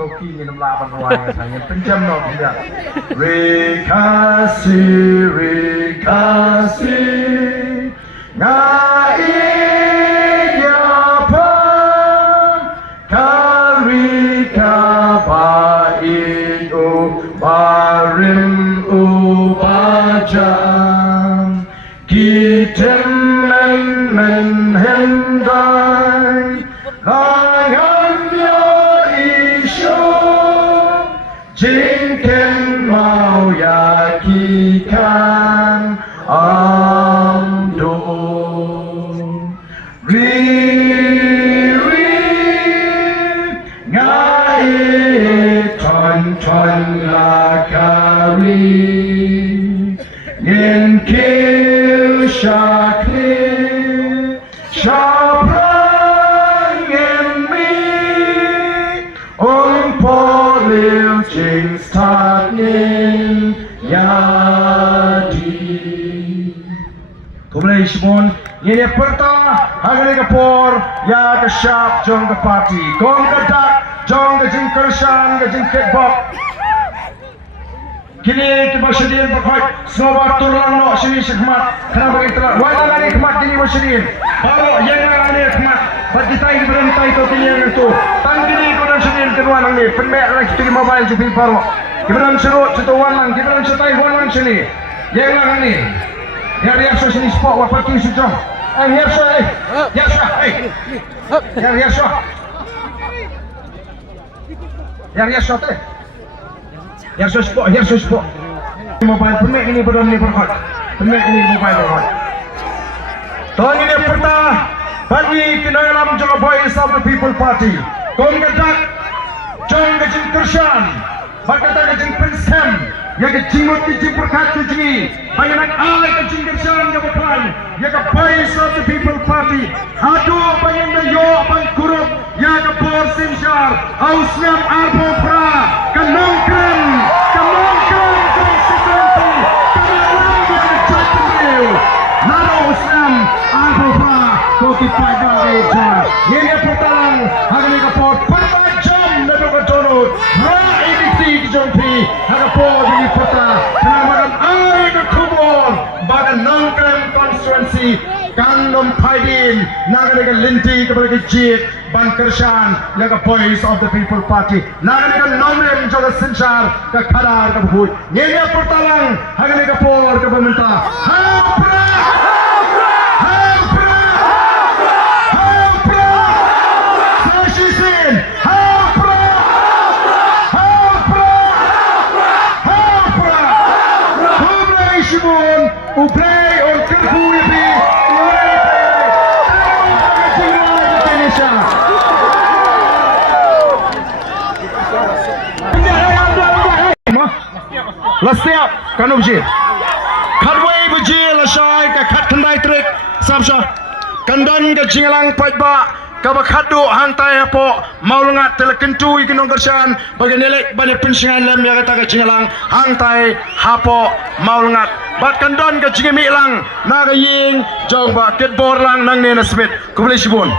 Toki ni namla banwai ngasang pencam no tidak. Rekasi ngai apa karika baitu barim ubajam kita men hendai Jingken mau yakikan amdo Riri ngai ton lakari Yen kil shakli shaprang en mi Liu Jing Starting Yadi Kumulai Shimon Ini pertama Hagani Kapor Ya ke Syap Jong ke Parti Kong ke Dak Jong ke Jing Kershan ke Jing Ketbok Kini kita bersedia berkhidmat Semua turun no sini khidmat Kenapa kita Wala lagi khidmat kini bersedia Baru yang lagi khidmat Bagi tayo berantai itu kini itu Tanggini ko ng sunil kinuha ng ni Penmek lang kita di mobile sa paro Kibarang surut sa tuwan lang Kibarang sa tayo lang sini Yang lang ni Yang riaso sini spot Wapal kini sujong Riaso Riaso Yang riaso Yang riaso Riaso spot Mobile Penmek ini beran ni berkhot Penmek ini mobile berkhot Tahun ini pertama Bagi kinayalam Jawa Voice of the People Party Kong Gadak Jong Gajin Kershan Bagata Gajin Pensem Ya Gajin Moti Jimperkat Gajin Bayanak Alay Gajin Kershan Gabapan Ya Voice of the People Party Ado Bayan Yo Abang Kurup Ya Gapor Simshar Ausnam Arbo Pra Kanongkren Constituency Kanalang Yang Jatuh Naro Ausnam Arbo Pra Koki Paida Eja Ini pertama Hagani Kapor Pertajam Nadok Jonut Ra-editi Jompi Hagapor Jadi Peta Kenamakan Ay Kekubor Bagan Nongkrem Constituency Kandom Paidin Naga Linti kepada Kejit Ban Kershan Naga Voice of the People Party Naga Nomrem Joga Sinchar Ke Kadar Ke Bhut Ini pertama Hagani Kapor Ke Pemerintah Hapra Uplay on Kerfu Yapi Indonesia Lestiap Kanu Bji Kadway Bji Lasai Ke Kat Kendai Trik Samsha Kandan Ke Jingalang Paitba Kabakadu hantai apa maulungat telekentu ikinong kersan bagi nelek banyak pensingan lem yang kata kecinalang hantai hapo maulungat bat kandon ke cingemi lang naga ying jong ba ketbor lang nang nena smith kubli sibun